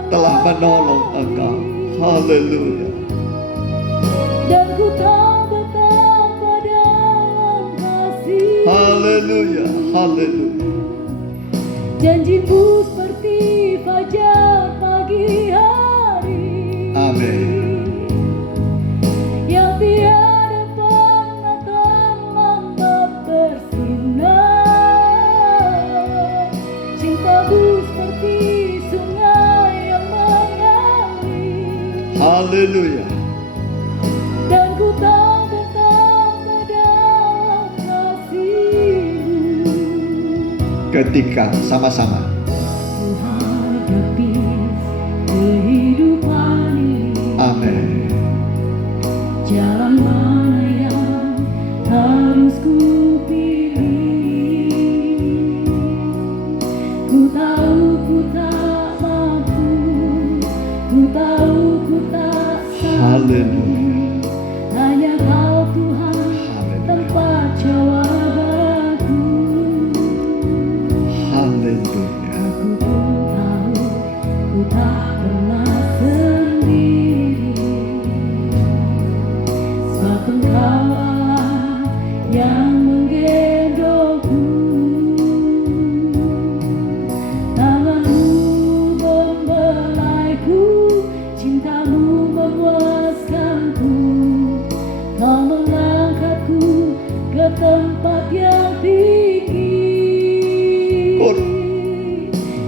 telah menolong engkau. Haleluya. Dan ku tahu betapa dalam kasih. Haleluya. Haleluya. Janjimu seperti fajar pagi hari. Amin. Yang tiada pernah terlambat bersinar. Cintamu seperti sungai yang mengalir. Haleluya. Dan ku tahu betapa dalam kasih-Mu. Ketika sama-sama Ku hadapi kehidupan ini, amin. jalan mana yang harus ku pilih? Ku tahu ku tak mampu, ku tahu ku tak Haleluya. hanya Kau Tuhan tempat jawabanku. Haleluya. Aku pun tahu ku tak pernah sendiri, sebab Engkau Allah yang menggendongku. Tanganmu membelaiku, cintamu memuaskanku. Kau mengangkatku ke tempat yang tinggi.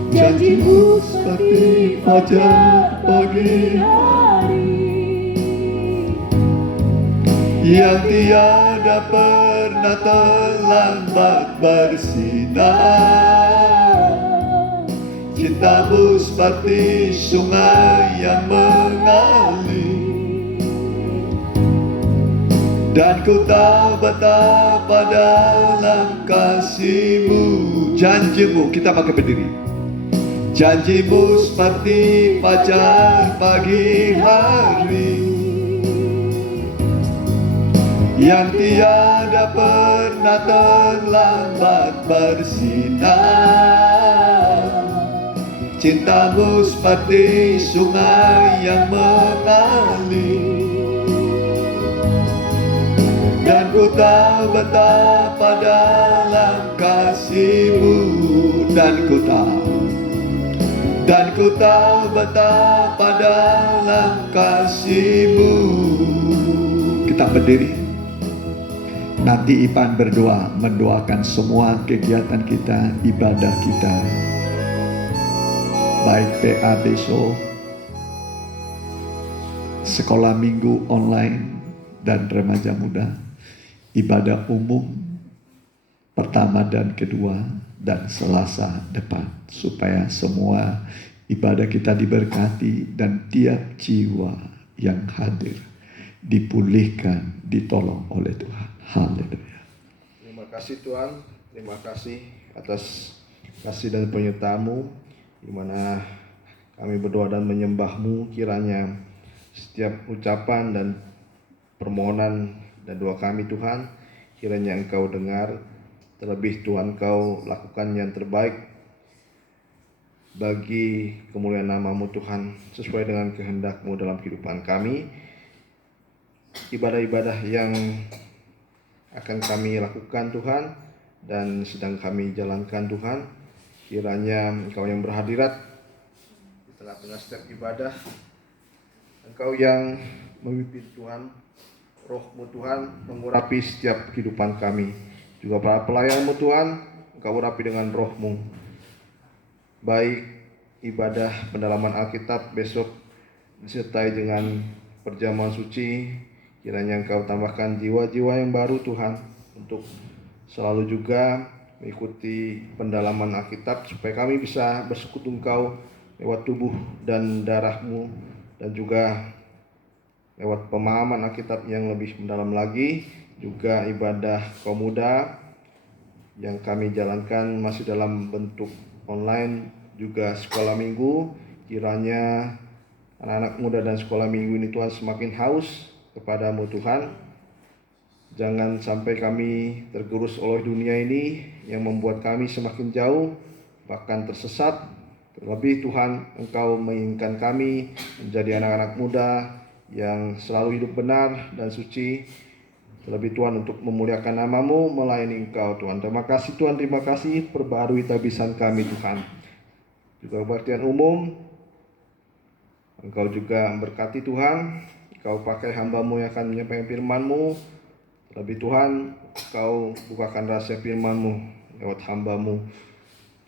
Janjimu seperti fajar pagi hari, Yang tiada pernah terlambat bersinar. Cintamu seperti sungai yang mengalir. Dan ku tahu betapa dalam kasih-Mu. Janji-Mu, kita pakai berdiri. Janji-Mu seperti fajar pagi hari, yang tiada pernah terlambat bersinar. Cinta-Mu seperti sungai yang mengalir, dan ku tahu betapa dalam kasih-Mu. Dan ku tahu betapa dalam kasih-Mu. Kita berdiri. Nanti Ipan berdoa, mendoakan semua kegiatan kita, ibadah kita. Baik PA besok, sekolah minggu online, dan remaja muda, ibadah umum pertama dan kedua, dan Selasa depan, supaya semua ibadah kita diberkati dan tiap jiwa yang hadir dipulihkan, ditolong oleh Tuhan. Haleluya. Terima kasih Tuhan, terima kasih atas kasih dan penyertaan-Mu, di mana kami berdoa dan menyembah-Mu. Kiranya setiap ucapan dan permohonan dan doa kami Tuhan, kiranya Engkau dengar. Terlebih Tuhan, Engkau lakukan yang terbaik bagi kemuliaan nama-Mu Tuhan, sesuai dengan kehendak-Mu dalam kehidupan kami. Ibadah-ibadah yang akan kami lakukan Tuhan dan sedang kami jalankan Tuhan, kiranya Engkau yang berhadirat di tengah-tengah setiap ibadah. Engkau yang memimpin Tuhan, Roh-Mu Tuhan mengurapi setiap kehidupan kami. Juga para pelayan-Mu Tuhan, Engkau urapi dengan Roh-Mu. Baik ibadah pendalaman Alkitab besok disertai dengan perjamuan suci, kiranya Engkau tambahkan jiwa-jiwa yang baru Tuhan, untuk selalu juga mengikuti pendalaman Alkitab, supaya kami bisa bersekutu Engkau lewat tubuh dan darah-Mu, dan juga lewat pemahaman Alkitab yang lebih mendalam lagi. Juga ibadah kaum muda yang kami jalankan masih dalam bentuk online, juga sekolah minggu. Kiranya anak-anak muda dan sekolah minggu ini Tuhan semakin haus kepada-Mu Tuhan. Jangan sampai kami tergerus oleh dunia ini yang membuat kami semakin jauh, bahkan tersesat. Terlebih Tuhan, Engkau menginginkan kami menjadi anak-anak muda yang selalu hidup benar dan suci. Terlebih Tuhan, untuk memuliakan nama-Mu, melayani Engkau Tuhan. Terima kasih Tuhan, terima kasih. Perbarui tabisan kami Tuhan. Juga kebaktian umum, Engkau juga berkati Tuhan. Engkau pakai hamba-Mu yang akan menyampaikan firman-Mu. Terlebih Tuhan, Engkau bukakan rahasia firman-Mu lewat hamba-Mu.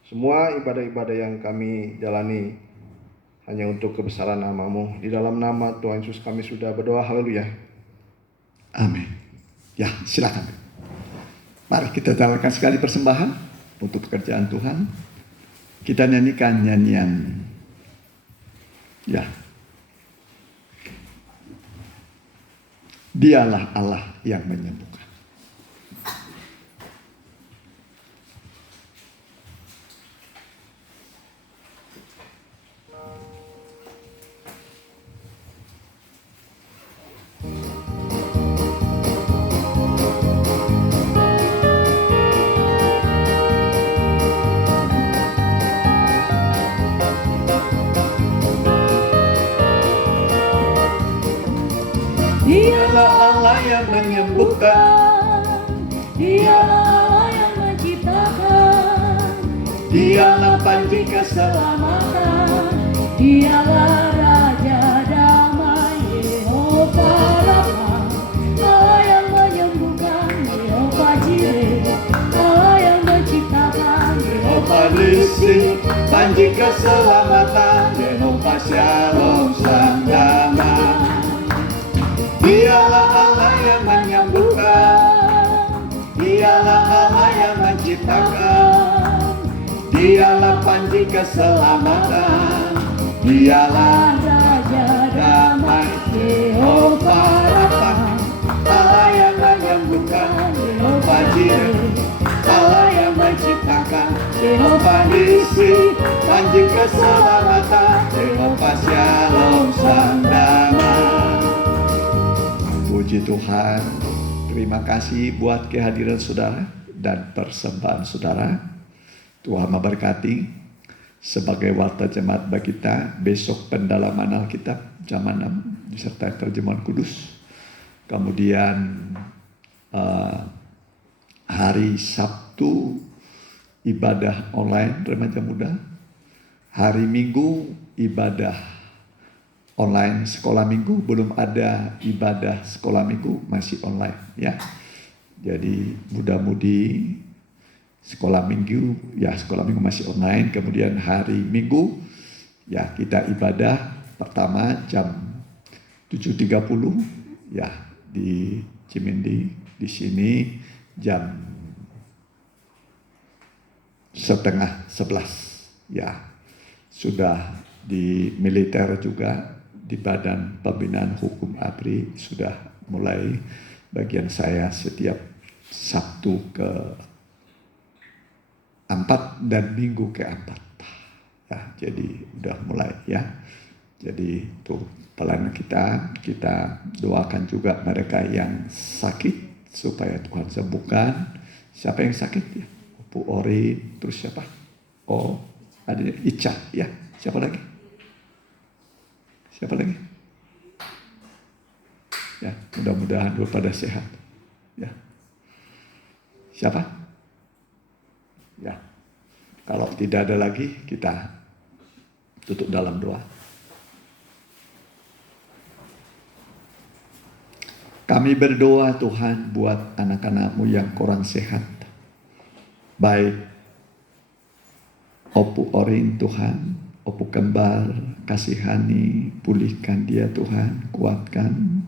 Semua ibadah-ibadah yang kami jalani hanya untuk kebesaran nama-Mu. Di dalam nama Tuhan Yesus kami sudah berdoa. Haleluya. Amin. Ya, silakan. Mari kita jalankan sekali persembahan untuk pekerjaan Tuhan. Kita nyanyikan nyanyian. Ya. Dialah Allah yang menyembuhkan. Dialah Allah yang menyembuhkan, Dialah Allah yang menciptakan, Dialah panji keselamatan, Dialah Raja Damai, Yehova Rafa, Allah yang menyembuhkan, Yehova Jireh, Allah yang menciptakan, Yehova Nissi, panji keselamatan, Yehova Shalom, sang damai. Dialah Allah yang menyembuhkan, Dialah Allah yang menciptakan, Dialah panji keselamatan, Dialah Raja damai, Yehova Rafa, Allah yang Jehova Nisi, Panji keselamatan, Jehova Shalom sang damai. Puji Tuhan, terima kasih buat kehadiran saudara dan persembahan saudara. Tuhan memberkati. Sebagai warta jemaat bagi kita, besok pendalaman Alkitab jam 6 disertai terjemahan kudus. Kemudian hari Sabtu ibadah online remaja muda. Hari Minggu ibadah online sekolah minggu, belum ada ibadah sekolah minggu, masih online ya. Jadi mudah-mudi sekolah minggu masih online. Kemudian hari Minggu ya kita ibadah pertama jam 7.30 ya di Cimindi. Di sini jam 10:30 ya. Sudah di militer juga, di Badan Pembinaan Hukum ABRI sudah mulai bagian saya setiap Sabtu ke-4 dan Minggu ke-4 ya, jadi udah mulai ya. Jadi itu pelayanan kita doakan juga mereka yang sakit supaya Tuhan sembuhkan. Siapa yang sakit ya? Bu Ori, terus siapa? Oh, ada Ica ya. Siapa lagi? Ya, mudah-mudahan dua pada sehat ya. Siapa? Ya, kalau tidak ada lagi kita tutup dalam doa. Kami berdoa Tuhan buat anak-anak-Mu yang kurang sehat. Baik Opu Orin Tuhan, Opu Kembar, kasihani, pulihkan dia Tuhan, kuatkan.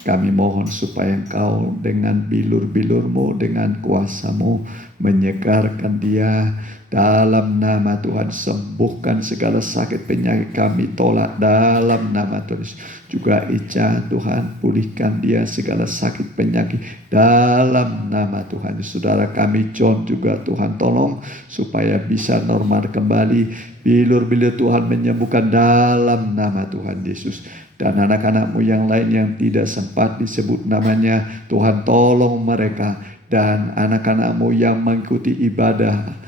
Kami mohon supaya Engkau dengan bilur-bilur-Mu, dengan kuasa-Mu menyegarkan dia. Dalam nama Tuhan, sembuhkan segala sakit penyakit, kami tolak dalam nama Tuhan. Juga Ica Tuhan, pulihkan dia segala sakit penyakit dalam nama Tuhan. Saudara kami John juga Tuhan tolong supaya bisa normal kembali. Bilur-bilur Tuhan menyembuhkan dalam nama Tuhan Yesus. Dan anak-anak-Mu yang lain yang tidak sempat disebut namanya, Tuhan tolong mereka. Dan anak-anak-Mu yang mengikuti ibadah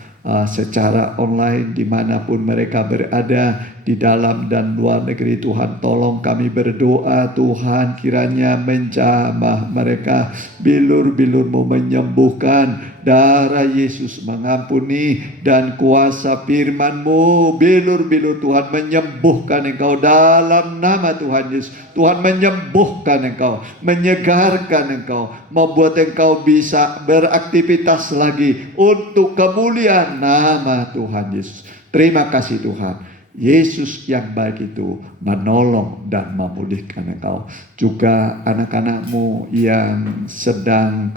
secara online dimanapun mereka berada, di dalam dan luar negeri, Tuhan tolong kami berdoa Tuhan kiranya menjamah mereka. Bilur-bilur-Mu menyembuhkan, darah Yesus mengampuni, dan kuasa firman-Mu bilur-bilur Tuhan menyembuhkan engkau dalam nama Tuhan Yesus. Tuhan menyembuhkan engkau, menyegarkan engkau, membuat engkau bisa beraktivitas lagi untuk kemuliaan nama Tuhan Yesus. Terima kasih Tuhan. Yesus yang baik itu menolong dan memulihkan engkau. Juga anak-anak-Mu yang sedang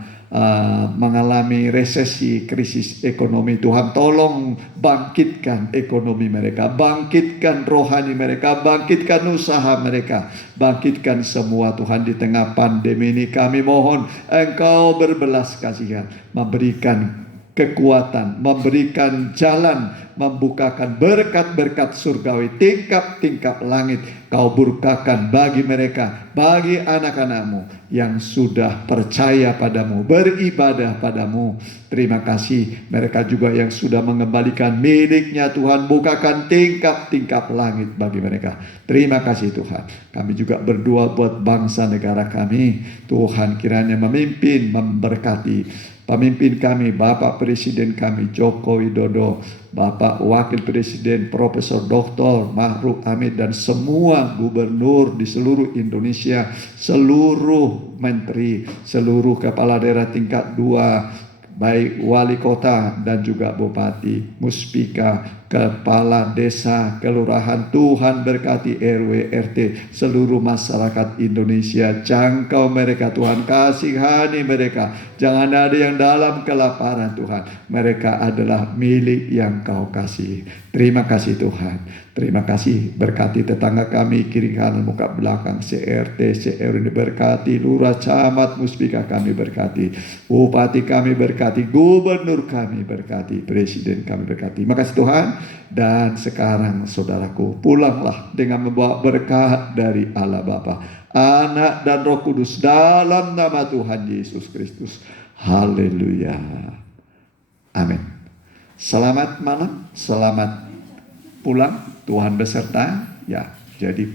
mengalami resesi, krisis ekonomi, Tuhan tolong bangkitkan ekonomi mereka, bangkitkan rohani mereka, bangkitkan usaha mereka, bangkitkan semua Tuhan. Di tengah pandemi ini kami mohon Engkau berbelas kasihan, memberikan kekuatan, memberikan jalan, membukakan berkat-berkat surgawi, tingkap-tingkap langit Kau bukakan bagi mereka, bagi anak-anak-Mu yang sudah percaya padamu, beribadah padamu. Terima kasih mereka juga yang sudah mengembalikan miliknya Tuhan, bukakan tingkap-tingkap langit bagi mereka. Terima kasih Tuhan. Kami juga berdoa buat bangsa negara kami, Tuhan kiranya memimpin, memberkati pemimpin kami, Bapak Presiden kami Joko Widodo, Bapak Wakil Presiden Profesor Dr. Ma'ruf Amin, dan semua gubernur di seluruh Indonesia, seluruh menteri, seluruh kepala daerah tingkat 2, baik wali kota dan juga bupati, muspika, kepala desa, kelurahan. Tuhan berkati RW, RT, seluruh masyarakat Indonesia. Jangkau mereka Tuhan, kasihani mereka. Jangan ada yang dalam kelaparan Tuhan. Mereka adalah milik yang Kau kasih. Terima kasih Tuhan. Terima kasih, berkati tetangga kami kiri kanan muka belakang, CRT, CR ini berkati, lurah, camat, muspika kami berkati, bupati kami berkati, gubernur kami berkati, presiden kami berkati. Makasih Tuhan. Dan sekarang saudaraku, pulanglah dengan membawa berkat dari Allah Bapa, Anak dan Roh Kudus dalam nama Tuhan Yesus Kristus. Haleluya. Amin. Selamat malam, selamat pulang. Tuhan beserta. Ya, jadi